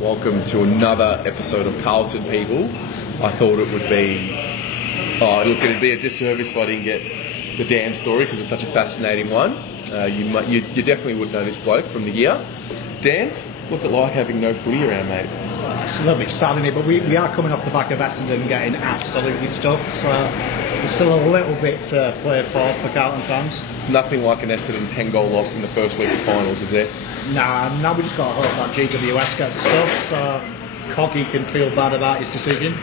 Welcome to another episode of Carlton People. I thought it would be, look, it'd be a disservice if I didn't get the Dan story because it's such a fascinating one. You definitely would know this bloke from the year. Dan, what's it like having no footy around, mate? It's a little bit sad, isn't it? But we are coming off the back of Essendon getting absolutely stuffed, so there's still a little bit to play for Carlton fans. It's nothing like an Essendon 10-goal loss in the first week of finals, is it? Nah, now we just got to hope that GWS gets stuffed, so Coggy can feel bad about his decision.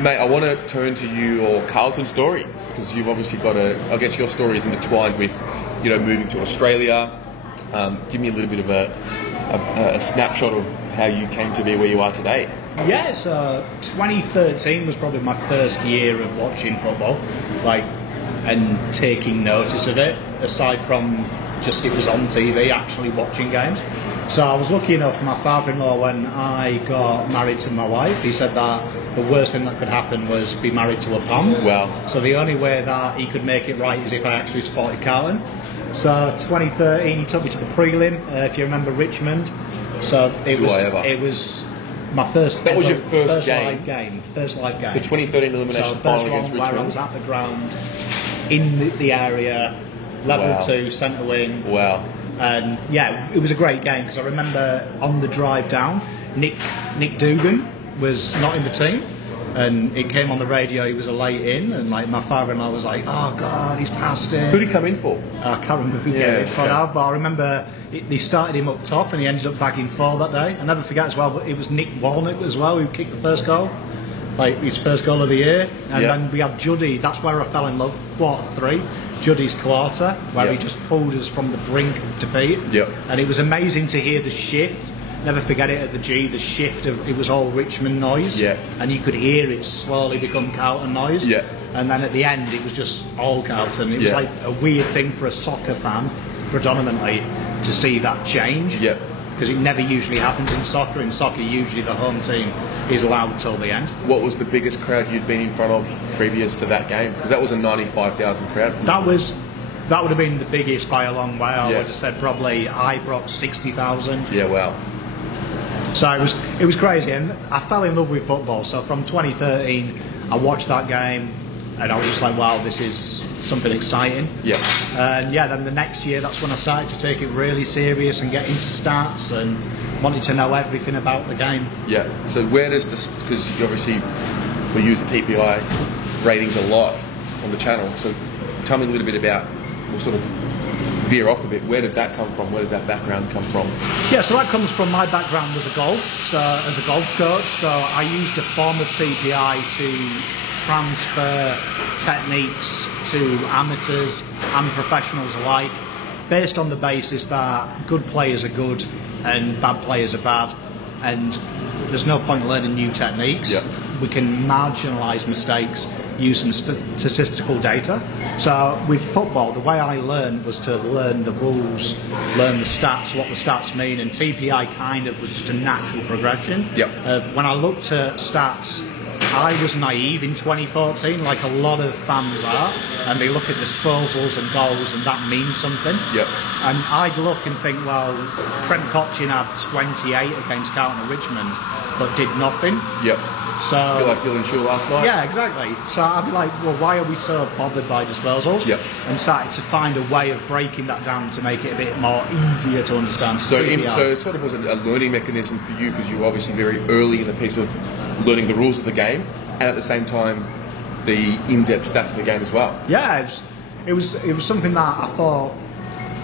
Mate, I want to turn to your Carlton story because you've obviously got I guess your story is intertwined with, moving to Australia. Give me a little bit of a snapshot of how you came to be where you are today. Yeah, so 2013 was probably my first year of watching football, and taking notice of it, aside from just it was on TV, actually watching games. So I was lucky enough, my father-in-law, when I got married to my wife, he said that the worst thing that could happen was be married to a Pom. Wow. So the only way that he could make it right is if I actually supported Carlton. So 2013, he took me to the prelim, if you remember Richmond. So it was my first. That was your first live game. First live game. The 2013 elimination final against Richmond. Where I was at the ground, in the area, level 2, centre wing. Wow. And yeah, it was a great game because I remember on the drive down, Nick Dugan was not in the team. And it came on the radio, he was a late in, and my father-in-law was like, oh God, he's passed it. Who did he come in for? I can't remember who gave it for now, but I remember they started him up top and he ended up bagging 4 that day. I never forget as well, but it was Nick Walnut as well who kicked the first goal, his first goal of the year. And then we had Juddy, that's where I fell in love, quarter 3. Juddy's quarter, where he just pulled us from the brink of defeat. And it was amazing to hear the shift. Never forget it at the G, the shift of it was all Richmond noise, and you could hear it slowly become Carlton noise, and then at the end it was just all Carlton. It was like a weird thing for a soccer fan, predominantly, to see that change, because it never usually happens in soccer. In soccer, usually the home team is allowed till the end. What was the biggest crowd you'd been in front of previous to that game? Because that was a 95,000 crowd. That would have been the biggest by a long way. I would have said probably Ibrox 60,000. Yeah, wow. So it was crazy, and I fell in love with football. So from 2013, I watched that game, and I was just like, wow, this is something exciting. And then the next year, that's when I started to take it really serious and get into stats and wanted to know everything about the game. So where does this, because obviously we use the TPI ratings a lot on the channel, so tell me a little bit about, we'll sort of veer off a bit, where does that come from? Where does that background come from? Yeah, so that comes from my background as a golf coach. So I used a form of TPI to transfer techniques to amateurs and professionals alike, based on the basis that good players are good and bad players are bad, and there's no point learning new techniques. We can marginalise mistakes using statistical data. So with football, the way I learned was to learn the rules, learn the stats, what the stats mean, and TPI kind of was just a natural progression. When I looked at stats, I was naive in 2014, like a lot of fans are, and they look at disposals and goals and that means something. And I'd look and think, well, Trent Cotchin had 28 against Carlton and Richmond, but did nothing. So, like Dylan Shaw last night? Yeah, exactly. So I'd be like, well, why are we so bothered by disposals? And started to find a way of breaking that down to make it a bit more easier to understand. So it sort of was a learning mechanism for you, because you were obviously very early in the piece of learning the rules of the game, and at the same time, the in-depth stats of the game as well. Yeah, it was something that I thought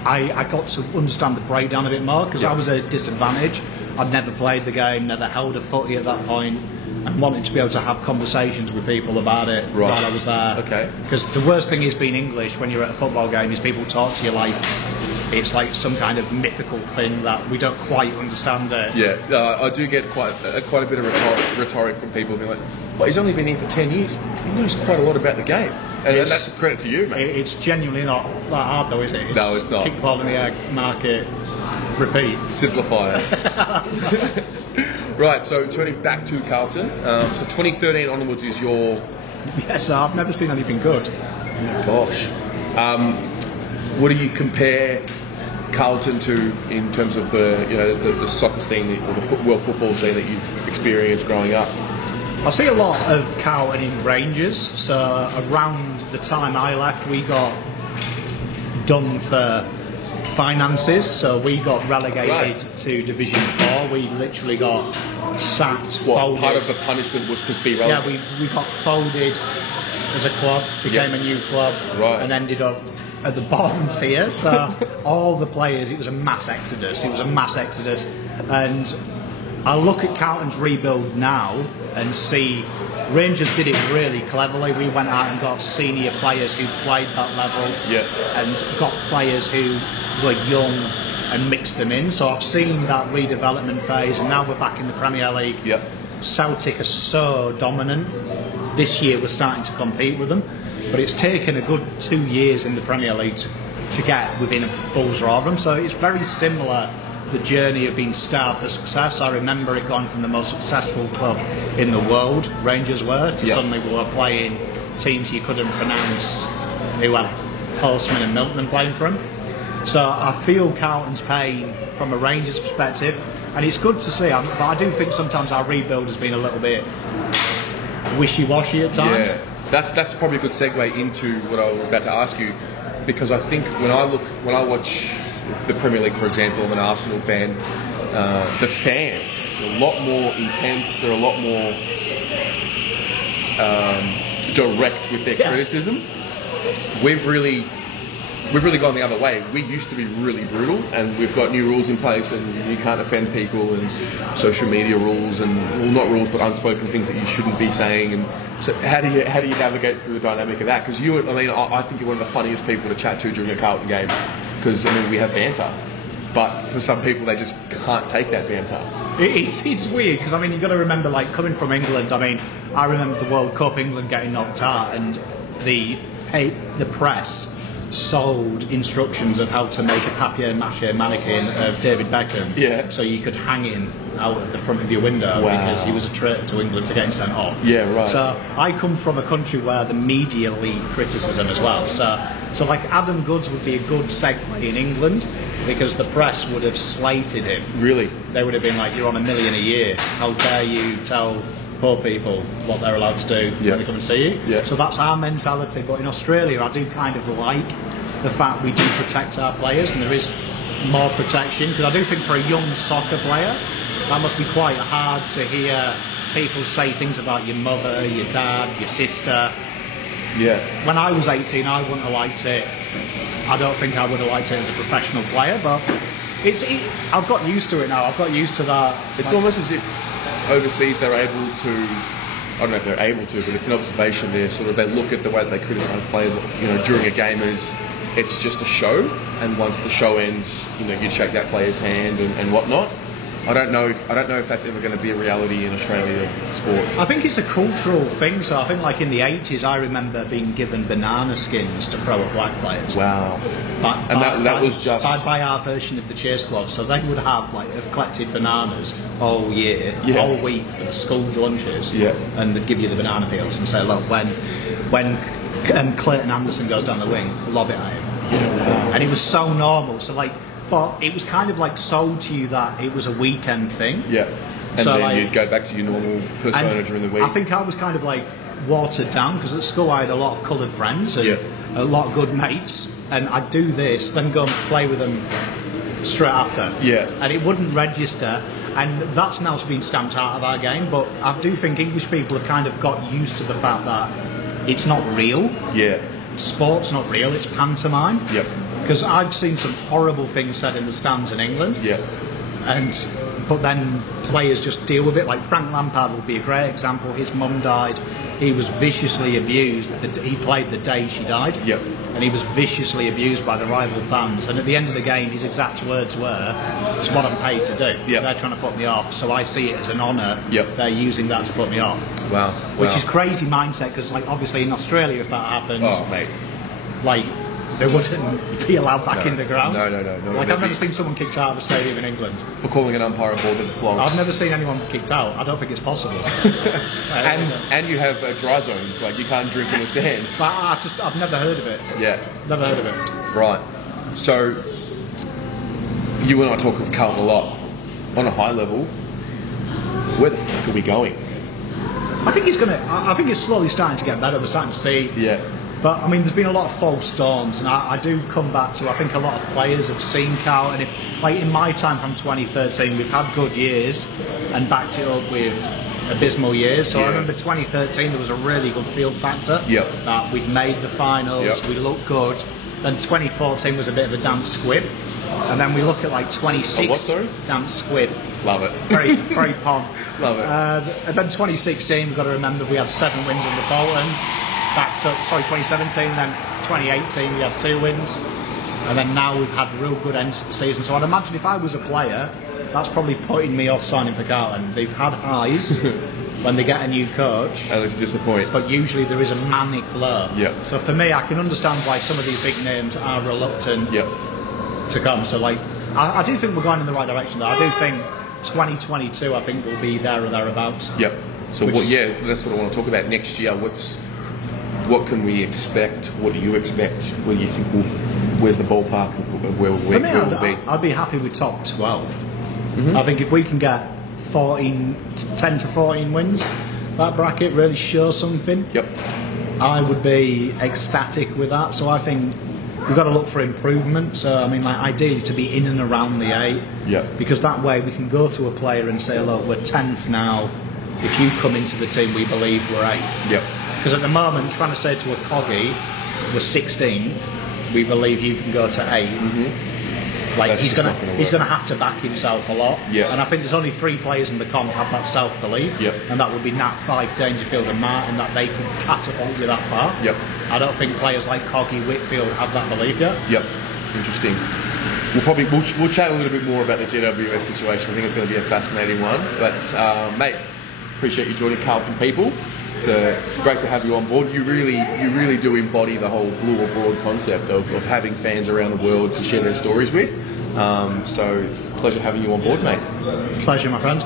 I got to understand the breakdown a bit more, because I was at a disadvantage. I'd never played the game, never held a footy at that point, and wanted to be able to have conversations with people about it while I was there. Because the worst thing is being English when you're at a football game is people talk to you like it's like some kind of mythical thing that we don't quite understand it. I do get quite a bit of rhetoric from people being like, well, he's only been here for 10 years. He knows quite a lot about the game. And that's a credit to you, mate. It's genuinely not that hard, though, is it? No, it's not. Kick the ball in the air, mark it, repeat. Simplify it. Right, so turning back to Carlton. So 2013 onwards is your... Yes, I've never seen anything good. Oh, gosh. What do you compare Carlton to, in terms of the soccer scene or the world football scene that you've experienced growing up? I see a lot of Carlton in Rangers. So around the time I left, we got done for finances. So we got relegated to Division 4. We literally got sacked, folded. Part of the punishment was to be relegated? Yeah, we got folded as a club, became a new club, and ended up at the bottom tier. So all the players, it was a mass exodus. And I look at Carlton's rebuild now and see Rangers did it really cleverly. We went out and got senior players who played that level, and got players who were young and mixed them in. So I've seen that redevelopment phase, and now we're back in the Premier League. Celtic are so dominant. This year we're starting to compete with them, but it's taken a good 2 years in the Premier League to get within a bull's eye of them. So it's very similar, the journey of being starved for success. I remember it going from the most successful club in the world, Rangers were, to suddenly we were playing teams you couldn't pronounce, who had Postman and Milkman playing for them. So I feel Carlton's pain from a Rangers perspective, and it's good to see, but I do think sometimes our rebuild has been a little bit wishy-washy at times. Yeah, that's probably a good segue into what I was about to ask you, because I think when I watch the Premier League, for example, I'm an Arsenal fan. The fans are a lot more intense. They're a lot more direct with their criticism. We've really gone the other way. We used to be really brutal, and we've got new rules in place, and you can't offend people, and social media rules, and well, not rules, but unspoken things that you shouldn't be saying. And so, how do you navigate through the dynamic of that? Because I think you're one of the funniest people to chat to during a Carlton game, because we have banter, but for some people they just can't take that banter. It's weird because you've got to remember, like, coming from England. I remember the World Cup, England getting knocked out, and the press sold instructions of how to make a papier-mâché mannequin of David Beckham, so you could hang him out of the front of your window because he was a traitor to England for getting sent off. So I come from a country where the media lead criticism as well. So like Adam Goods would be a good segue in England because the press would have slated him. Really? They would have been like, "You're on $1 million a year. How dare you tell poor people what they're allowed to do when they come and see you?" So that's our mentality. But in Australia, I do kind of like the fact we do protect our players, and there is more protection, because I do think for a young soccer player that must be quite hard to hear people say things about your mother, your dad, your sister. When I was 18, I wouldn't have liked it. I don't think I would have liked it as a professional player, but I've got used to it now. I've got used to that. It's almost as if overseas they're able to, I don't know if they're able to, but it's an observation there. Sort of, they look at the way that they criticise players, during a game as it's just a show, and once the show ends, you shake that player's hand and whatnot. I don't know if that's ever going to be a reality in Australian sport. I think it's a cultural thing. So I think, like in the 80s, I remember being given banana skins to throw at black players. Wow! That was just by our version of the cheer squad. So they would have collected bananas all year, all week for the school lunches, and they'd give you the banana peels and say, "Look, when Clayton Anderson goes down the wing, lob it at him." And it was so normal. So but it was kind of like sold to you that it was a weekend thing. And so then you'd go back to your normal persona during the week. I think I was kind of watered down, because at school I had a lot of coloured friends and a lot of good mates, and I'd do this, then go and play with them straight after. And it wouldn't register, and that's now been stamped out of our game. But I do think English people have kind of got used to the fact that it's not real. Sport's not real, it's pantomime. Because I've seen some horrible things said in the stands in England. But then players just deal with it. Like Frank Lampard would be a great example. His mum died. He was viciously abused. He played the day she died. And he was viciously abused by the rival fans. And at the end of the game, his exact words were, "It's what I'm paid to do. They're trying to put me off, so I see it as an honour. They're using that to put me off." Which is crazy mindset, because obviously in Australia, if that happens, they wouldn't be allowed back in the ground. No. I've never seen someone kicked out of a stadium in England for calling an umpire a ball with a flog. I've never seen anyone kicked out. I don't think it's possible. and you have dry zones, you can't drink in the stands. I've never heard of it. Never heard of it. Right. So you and I talk with Carlton a lot on a high level. Where the fuck are we going? I think I think it's slowly starting to get better. We're starting to see. Yeah. But I mean, there's been a lot of false dawns, and I do come back to. I think a lot of players have seen Carlton. If, like in my time from 2013, we've had good years and backed it up with abysmal years. So I remember 2013, there was a really good field factor. Yep. That we'd made the finals, Yep. we looked good. Then 2014 was a bit of a damp squib, and then we look at like 26. What, sorry? Damp squib. Love it. Very pond. Love it. And then 2016, we've got to remember we had 7 wins under Bolton. Back to 2017, then 2018 we had 2 wins, and then now we've had a real good end to the season. So I'd imagine if I was a player, that's probably putting me off signing for Carlton. They've had highs when they get a new coach, And to disappoint. but usually there is a manic low. Yep. So for me, I can understand why some of these big names are reluctant Yep. to come. So like, I do think we're going in the right direction though. I do think 2022, I think will be there or thereabouts. Yep. So Which- that's what I want to talk about next year. What can we expect? What do you expect? Where do you think where's the ballpark of where For me, where we'll be? I'd be happy with top 12. Mm-hmm. I think if we can get 10 to 14 wins, that bracket really shows something. Yep. I would be ecstatic with that. So I think we've got to look for improvement. So I mean, like ideally to be in and around the 8. Yep. Because that way we can go to a player and say, look, we're 10th now. If you come into the team, we believe we're 8. Yep. Because at the moment, trying to say to a Coggy, we're 16th, we believe you can go to 8. Mm-hmm. Like That's he's just gonna not gonna he's work. gonna have to back himself a lot. Yeah. And I think there's only 3 players in the comp have that self belief. Yep. And that would be Nat, Fife, Dangerfield, and Martin, that they could catapult you that far. Yep. I don't think players like Coggy, Whitfield have that belief yet. Yep. Interesting. We'll chat a little bit more about the GWS situation. I think it's going to be a fascinating one. But mate, appreciate you joining Carlton People. It's great to have you on board. You really do embody the whole blue or broad concept of having fans around the world to share their stories with. So it's a pleasure having you on board, mate. Pleasure, my friend.